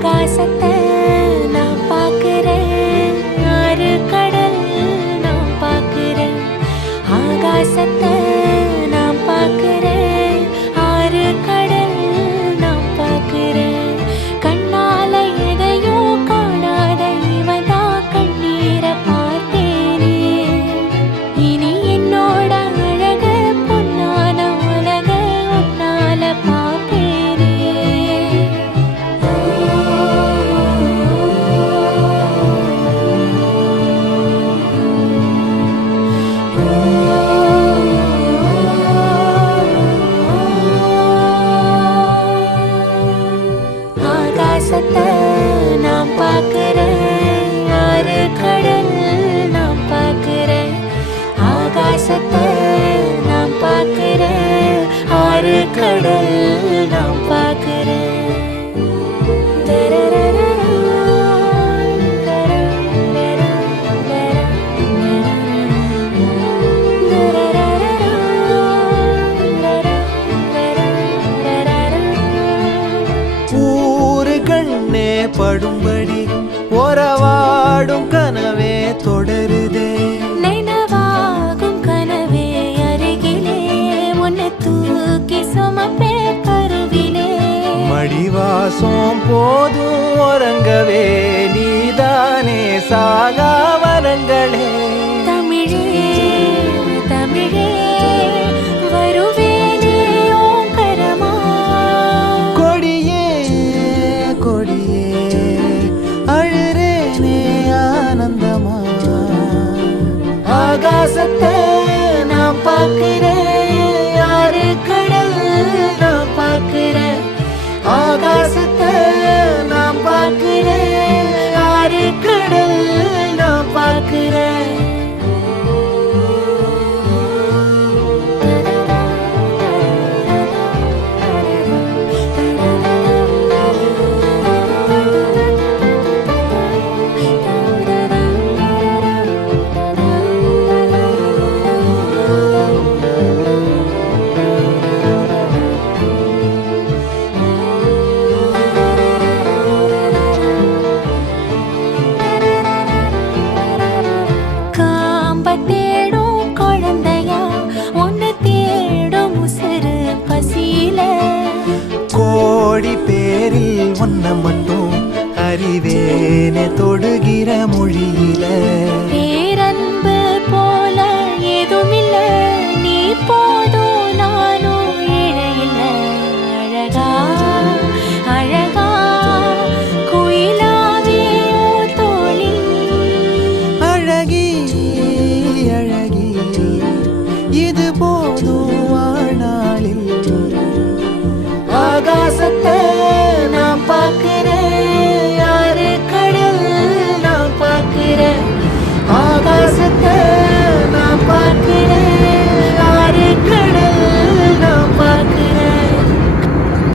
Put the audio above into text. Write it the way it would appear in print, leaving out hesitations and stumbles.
ஆகாசத்தை நான் பார்க்கிறேன், ஆறு கடல் நான் பார்க்கிறேன். ஆகாசத்தை நான் பார்க்கிறேன், ஆறு கடல் நான் பார்க்கிறேன். கண்ணால எதையோ காணாத இவதா கண்ணீரை பார்த்தேனே. இனி என்னோட அழக பொன்னான உலக உன்னால பார்ப்பேனே. ஆகாசத்தை நான் பார்க்கிறேன், ஆறு கடல் நான் பார்க்கிறேன். ஆகாசத்தை நான் பார்க்கிறேன், ஆறு கடல் நான் பார்க்கிறேன். ஊரு கண்ணே படும்படி ஒரவாடும் கனவே தொடருதே. நினைவாகும் கனவே அருகிலே உன்னை தூக்கி சுமப்பே கருவிலே. மடிவாசம் போதும் உறங்கவே நீதானே சாகா வரங்களே. தமிழே தமிழே வருவேனே ஓங்கரமா. கொடியே கொடியே அழுறேனே ஆனந்தமா. ஆகாசத்தை நான் பார்க்கிறேன், ஆறு கடல் நான் பார்க்கிறேன். ஆகாசத்தை நான் பார்க்கிறேன், ஆறு கடல் நான் பார்க்கிறேன். காம்ப தேடும் குழந்தையா உன்னை தேடும் உசுறு பசியில. கோடி பேரில் ஒன்ன மட்டும் அறிவேனே தொடுகிற மொழியில.